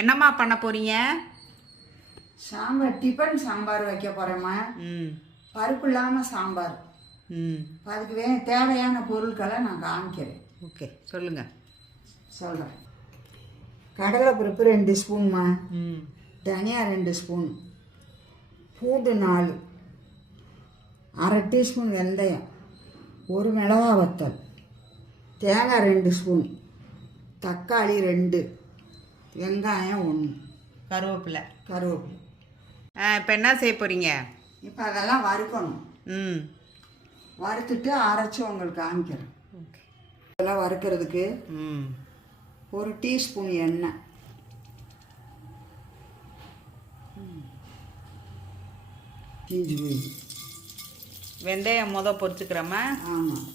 என்னம்மா பண்ண போறீங்க? சாம்பார், டிஃபன் சாம்பார் வைக்க போகிறேம்மா. பருப்பு இல்லாமல் சாம்பார். அதுக்கு தேவையான பொருட்களை நான் காமிக்கிறேன். ஓகே, சொல்லுங்கள். சொல்கிறேன். கடலைப்பருப்பு 2 ஸ்பூன்மா, தனியா 2 ஸ்பூன், பூண்டு 4, அரை டீஸ்பூன் வெந்தயம், 1 மிளகா வத்தல், தேங்காய் 2 ஸ்பூன், தக்காளி 2, வெங்காயம் 1, கருவேப்பிலை. இப்போ என்ன செய்ய போகிறீங்க? இப்போ அதெல்லாம் வறுக்கணும். வறுத்துட்டு அரைச்சி உங்களுக்கு காமிக்கிறேன். ஓகே. இதெல்லாம் வறுக்கிறதுக்கு 1 டீஸ்பூன் எண்ணெய், தீஞ்சு போய் வெந்தயம் பொரிச்சுக்கிறோமா? ஆமாம்.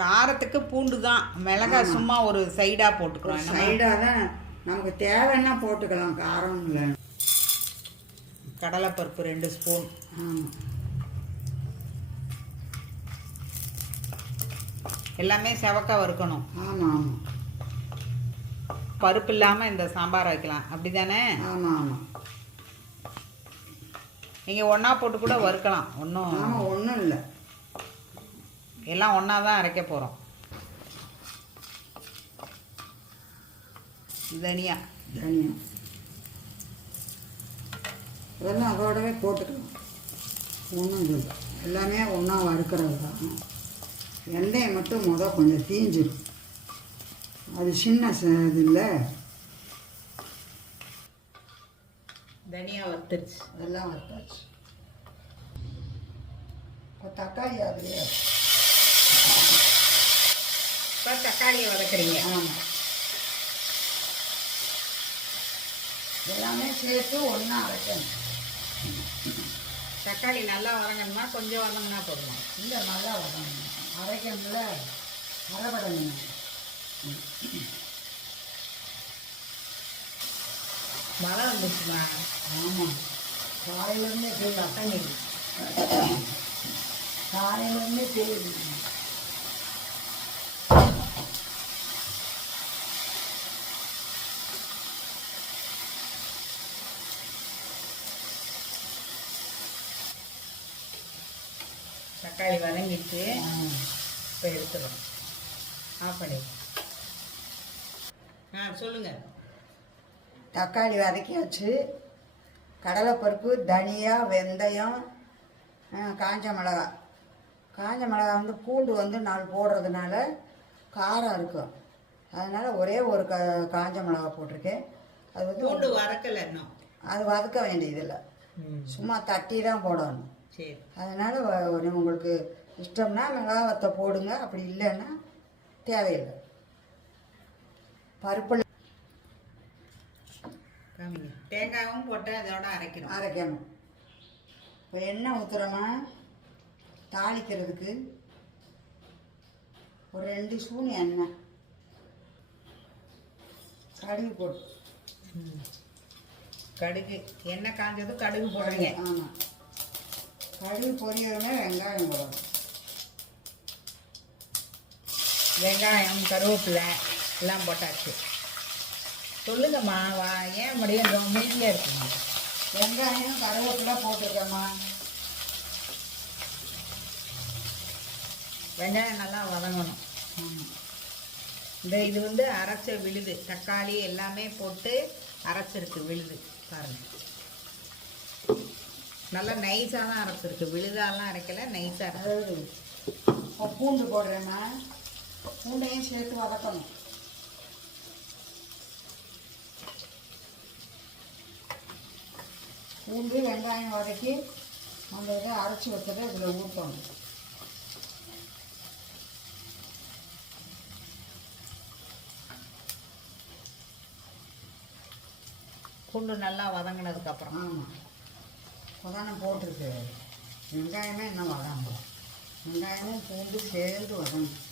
காரத்துக்கு பூண்டு தான், மிளகாய் சும்மா ஒரு சைடாக போட்டுக்கிறோம். சைடாக தான் நமக்கு தேவைன்னா போட்டுக்கலாம், காரம் இல்லை. கடலைப்பருப்பு 2 ஸ்பூன். ஆமாம். எல்லாமே செவக்க வறுக்கணும். ஆமாம் ஆமாம். பருப்பு இல்லாமல் இந்த சாம்பார் வைக்கலாம், அப்படி தானே? ஆமாம் ஆமாம். நீங்கள் ஒன்றா போட்டு கூட வறுக்கலாம். ஒன்றும் இல்லை, எல்லாம் ஒன்றா தான் அரைக்க போகிறோம். தனியா இதெல்லாம் அதோடவே போட்டுக்கலாம். ஒன்றும் இல்லை, எல்லாமே ஒன்றா வறுக்கிறது தான். வெந்தயம் மட்டும் கொஞ்சம் தீஞ்சிடும், அது சின்ன இது இல்லை. தனியா வறுத்துருச்சு, எல்லாம் வறுத்தாச்சு. இப்போ தக்காளி அதுலேயே இப்போ தக்காளியை வதக்குறீங்க? ஆமாம். எல்லாமே சேர்த்து ஒன்றா அரைக்கணும். தக்காளி நல்லா வதங்கணுமா கொஞ்சம் வதங்கினா போதுமா? இல்லை, நல்லா வதங்கணும். அரைக்கணும்ல, அரைப்படணும். மழை வந்துச்சுமா? ஆமாம், காலையிலேருந்தே தண்ணி காலையிலேருந்தே தெரியுது. தக்காளி வதங்கிச்சு, இப்போ எடுத்துடும். ஆஃப் பண்ணி. சொல்லுங்கள். தக்காளி வதக்கியாச்சு. கடலைப்பருப்பு, தனியா, வெந்தயம், காஞ்ச மிளகா பூண்டு 4 போடுறதுனால காரம் இருக்கும். அதனால் ஒரே ஒரு காஞ்ச மிளகா போட்டிருக்கேன். அது பூண்டு வதக்கலை இன்னும், அது வதக்க வேண்டியதில்லை, சும்மா தட்டி தான் போடணும். சரி. அதனால் உங்களுக்கு இஷ்டம்னா மிளகா வத்த போடுங்க, அப்படி இல்லைன்னா தேவையில்லை. பருப்பு தேங்காயும் போட்டு அதோட அரைக்கணும். இப்போ எண்ணெய் ஊற்றுறோமா, தாளிக்கிறதுக்கு ஒரு 2 ஸ்பூன் எண்ணெய், கடுகு போட்டு. கடுகு எண்ணெய் காஞ்சதும் கடுகு போடுறீங்க? ஆமாம். கடுகு பொரியவுடனே வெங்காயம் போடணும். வெங்காயம், கருவேப்பிலை எல்லாம் போட்டாச்சு. சொல்லுங்கம்மா, ஏன் முடியும் அமைதியாக இருக்குங்க? வெங்காயம் கருவேப்பிலை போட்டிருக்கேம்மா. வெங்காயம் நல்லா வதங்கணும். இது அரைச்ச விழுது, தக்காளி எல்லாமே போட்டு அரைச்சிருக்கு விழுது. பாருங்கள், நல்லா நைஸாக தான் அரைச்சிருக்கு, விழுதாலாம் அரைக்கலை, நைஸாக இருக்கு. பூண்டு போடுறேம்மா, பூண்டையும் சேர்த்து வதக்கணும். பூண்டு வெங்காயம் வதக்கி அந்த இதை அரைச்சி வச்சுட்டு இதில் ஊற்றணும். பூண்டு நல்லா வதங்கினதுக்கப்புறம். ஆமாம், வதனம் போட்டிருக்கு. வெங்காயமே இன்னும் வதங்கும். வெங்காயமும் பூண்டு சேர்ந்து வதங்கும்.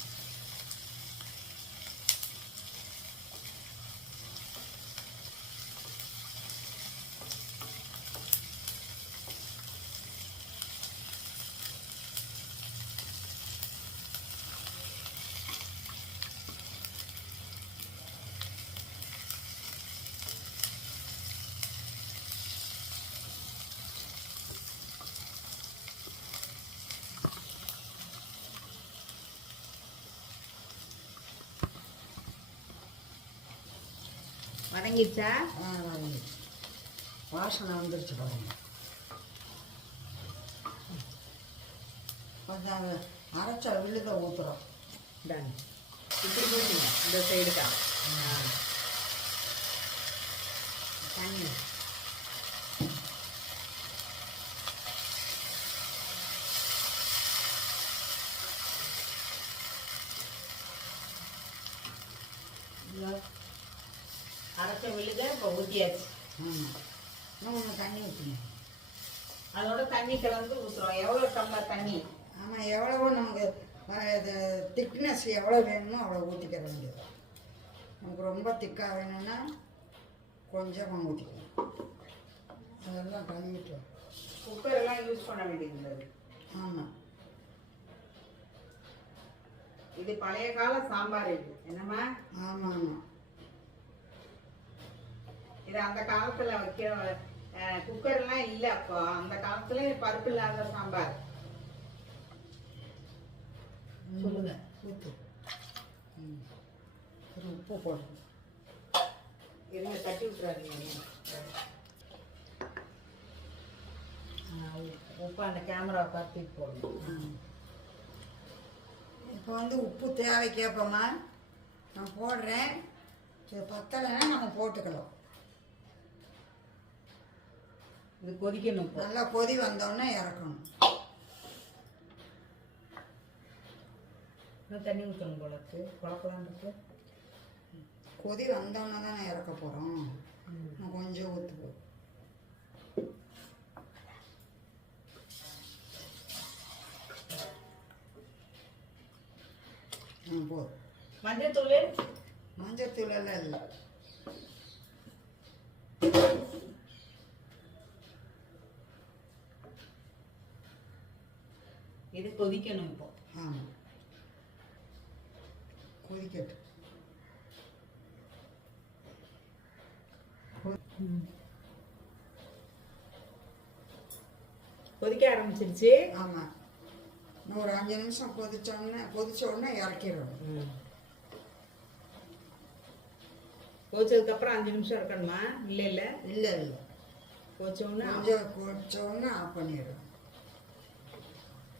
வதங்கிச்சா? வாசனை வந்துருச்சு பாருங்க. கொஞ்சம் அரைச்ச விழுத ஊற்றுறோம். இந்தாங்க இப்படி போட்டுங்க, இந்த சைடுக்கா. தண்ணி அரைச்ச விழுத இப்போ ஊற்றியாச்சு. ஆமாம், இன்னும் கொஞ்சம் தண்ணி ஊற்றுங்க. அதோட தண்ணி கலந்து ஊற்றுறோம். எவ்வளோ டம்ளர் தண்ணி? ஆமாம், எவ்வளவோ நமக்கு இது திக்னஸ் எவ்வளோ வேணுமோ அவ்வளோ ஊற்றிக்கிற வேண்டியது. நமக்கு ரொம்ப திக்காக வேணும்னா கொஞ்சமாக ஊற்றிக்கலாம். அதெல்லாம் கழுவிட்டு குக்கரெல்லாம் யூஸ் பண்ண வேண்டியது. ஆமாம், இது பழைய கால சாம்பார். இது என்னம்மா? ஆமாம் ஆமாம், இது அந்த காலத்தில் வைக்கிற குக்கர்லாம் இல்லை. அப்போ அந்த காலத்துல பருப்பு இல்லாத சாம்பார். சொல்லுங்க. ஊற்று. ஒரு உப்பு போடணும். இருங்க, தட்டி விட்டுறாதீங்க. உப்பு அந்த கேமரா பார்த்து போடணும். இப்போ வந்து உப்பு தேவைக்கேற்பமா நான் போடுறேன். இது பத்தலைன்னா நம்ம போட்டுக்கலாம். இது கொதிக்கணும். நல்லா கொதி வந்தோடனே இறக்கணும். இன்னும் தண்ணி ஊற்றணும் போலக்கு. குழப்பலாம் இருக்கு. கொதி வந்தோடனே தானே இறக்க போகிறோம். நான் கொஞ்சம் ஊற்றுவோம். போதும். மஞ்சத்தூள்? மஞ்சத்தூள் எல்லாம் இல்லை. இது கொதிக்கணும் இப்போ. ஆமாம், கொதிக்கட்டும். கொதிக்க ஆரம்பிச்சிருச்சு. ஆமாம், இன்னும் ஒரு 5 நிமிஷம் கொதிச்ச உடனே இறக்கிடணும். கொதிச்சதுக்கப்புறம் 5 நிமிஷம் இருக்கணுமா? இல்லை இல்லை இல்லை இல்லை, கொதிச்சோன்னா கொஞ்சம் கொதிச்ச உடனே ஆஃப் பண்ணிடணும்.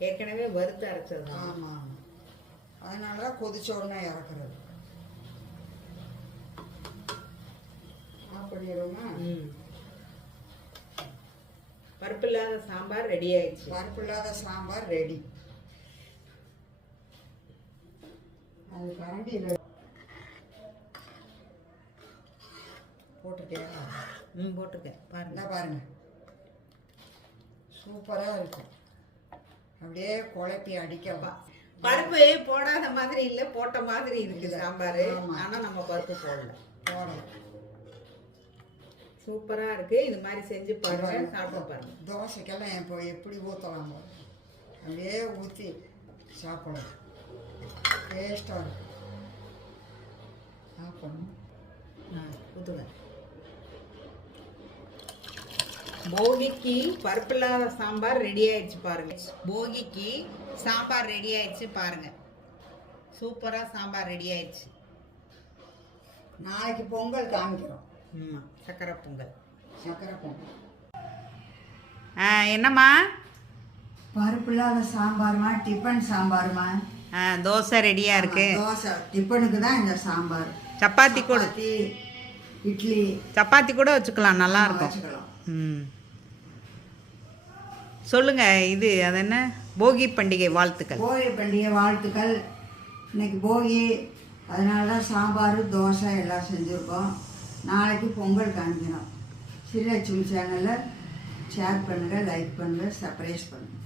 ஏற்கனவே வறுத்து அரைச்சது. ஆமாம் ஆமாம், அதனால தான் கொதிச்ச உடனே இறக்குறது. ஆஃப் பண்ணிடுவோமா? பருப்பு இல்லாத சாம்பார் ரெடி ஆயிடுச்சு. பருப்பு இல்லாத சாம்பார் ரெடி. அது கரண்டியில் போட்டுட்டியா? போட்டுருக்கேன். பாருங்க பாருங்க, சூப்பராக இருக்கும். அப்படியே குழப்பி அடிக்கலாம். பருப்பு போடாத மாதிரி இல்லை, போட்ட மாதிரி இருக்கு சாம்பார். ஆனால் நம்ம பருப்பு போடலாம். சூப்பராக இருக்கு. இது மாதிரி செஞ்சு பாருங்க, சாப்பிட பாருங்க. தோசைக்கெல்லாம் இப்போ எப்படி ஊற்றலாம், அப்படியே ஊற்றி சாப்பிடலாம். டேஸ்டாக இருக்கும். சாப்பிடணும். ஊற்றுங்க. போகிக்கு பருப்பு இல்லாத சாம்பார் ரெடி ஆயிடுச்சு பாருங்க. போகிக்கு சாம்பார் ரெடி ஆயிடுச்சு பாருங்க. சூப்பரா சாம்பார் ரெடி ஆயிடுச்சு. நாளைக்கு பொங்கல் காமிக்கிறோம். சக்கரை பொங்கல். சக்கரை பொங்கல் என்னம்மா? பருப்பு இல்லாத சாம்பார்மா, டிஃபன் சாம்பார்மா. தோசை ரெடியா இருக்கு. தோசை டிஃபனுக்கு தான் இந்த சாம்பார். சப்பாத்தி கூட, இட்லி, சப்பாத்தி கூட வச்சுக்கலாம், நல்லா இருக்கும். சொல்லுங்க. இது அது என்ன? போகி பண்டிகை வாழ்த்துக்கள். போகி பண்டிகை வாழ்த்துக்கள். இன்னைக்கு போகி, அதனால தான் சாம்பார் தோசை எல்லாம் செஞ்சுருக்கோம். நாளைக்கு பொங்கல் காமிக்கிறோம். ஸ்ரீலட்சுமி சேனலில் ஷேர் பண்ணுங்கள், லைக் பண்ணுங்கள், சப்ஸ்கிரைப் பண்ணுங்கள்.